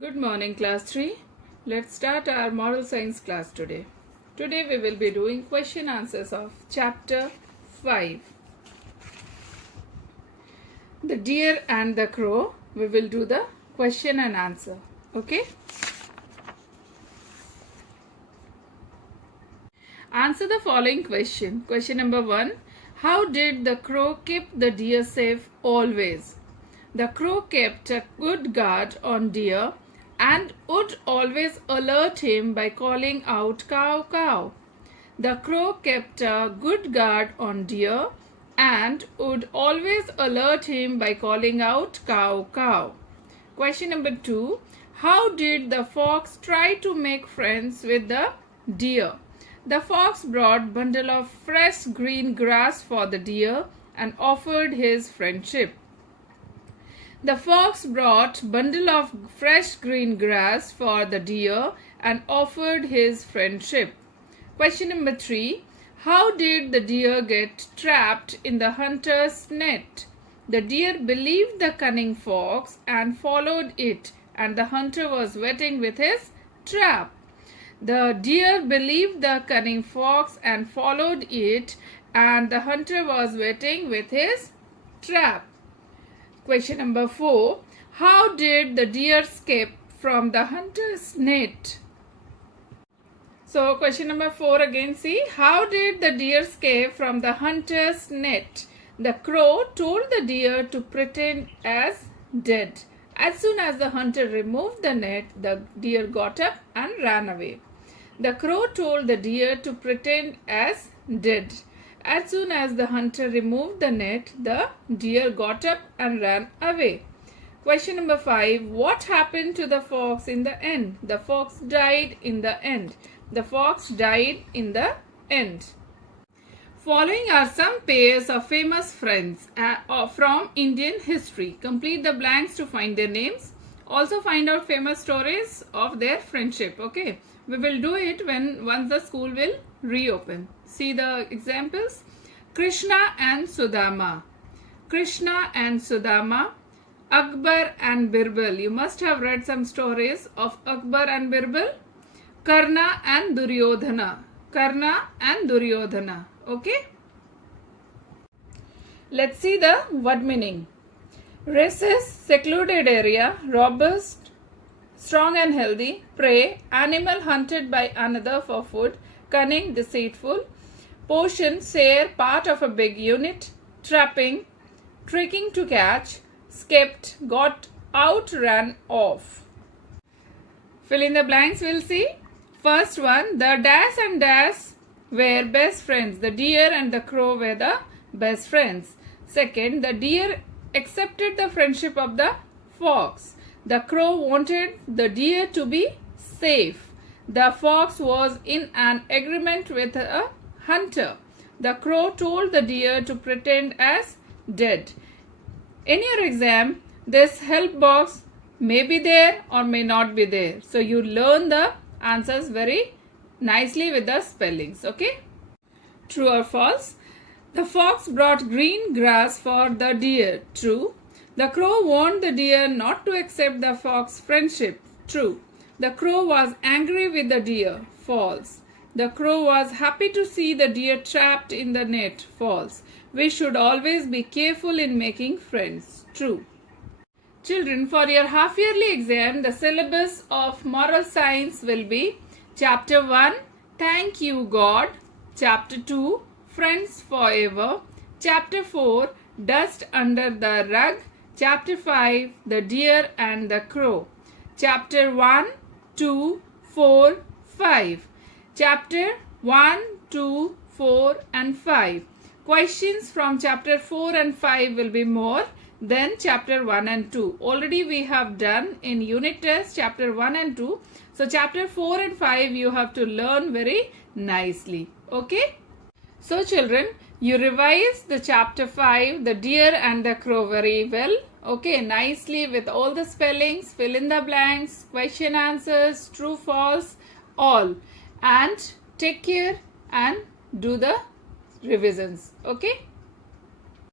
Good morning, class 3. Let's start our moral science class today. Today we will be doing question answers of chapter 5. The deer and the crow. We will do the question and answer. Okay? Answer the following question. Question number 1. How did the crow keep the deer safe always? The crow kept a good guard on deer and would always alert him by calling out cow, cow. The crow kept a good guard on deer and would always alert him by calling out cow, cow. Question number 2. How did the fox try to make friends with the deer? The fox brought bundle of fresh green grass for the deer and offered his friendship. The fox brought bundle of fresh green grass for the deer and offered his friendship. Question number 3. How did the deer get trapped in the hunter's net? The deer believed the cunning fox and followed it, and the hunter was waiting with his trap. The deer believed the cunning fox and followed it, and the hunter was waiting with his trap. Question number 4. How did the deer escape from the hunter's net? So question number 4 again, see. How did the deer escape from the hunter's net? The crow told the deer to pretend as dead. As soon as the hunter removed the net, the deer got up and ran away. The crow told the deer to pretend as dead. As soon as the hunter removed the net, the deer got up and ran away. Question number 5. What happened to the fox in the end? The fox died in the end. The fox died in the end. Following are some pairs of famous friends from Indian history. Complete the blanks to find their names. Also find out famous stories of their friendship. Okay. We will do it once the school will reopen. See the examples. Krishna and Sudama. Krishna and Sudama. Akbar and Birbal. You must have read some stories of Akbar and Birbal. Karna and Duryodhana. Karna and Duryodhana. Okay. Let's see the word meaning. Races, secluded area, robust, strong and healthy. Prey, animal hunted by another for food. Cunning, deceitful. Portion, share, part of a big unit. Trapping, tricking to catch. Escaped, got out, ran off. Fill in the blanks, we'll see. First one, the dash and dash were best friends. The deer and the crow were the best friends. Second, the deer accepted the friendship of the fox. The crow wanted the deer to be safe. The fox was in an agreement with a hunter. The crow told the deer to pretend as dead. In your exam, this help box may be there or may not be there. So you learn the answers very nicely with the spellings. Okay? True or false? The fox brought green grass for the deer. True. The crow warned the deer not to accept the fox's friendship. True. The crow was angry with the deer. False. The crow was happy to see the deer trapped in the net. False. We should always be careful in making friends. True. Children, for your half-yearly exam, the syllabus of moral science will be Chapter 1, Thank You God. Chapter 2, Friends Forever. Chapter 4, Dust Under the Rug. Chapter 5, The Deer and the Crow. Chapter 1, 2, 4, 5. Chapter 1, 2, 4 and 5. Questions from chapter 4 and 5 will be more than chapter 1 and 2. Already we have done in unit test chapter 1 and 2. So chapter 4 and 5 you have to learn very nicely. Okay? So children, you revise the chapter 5, the deer and the crow very well. Okay, nicely with all the spellings, fill in the blanks, question answers, true, false, all. And take care and do the revisions. Okay?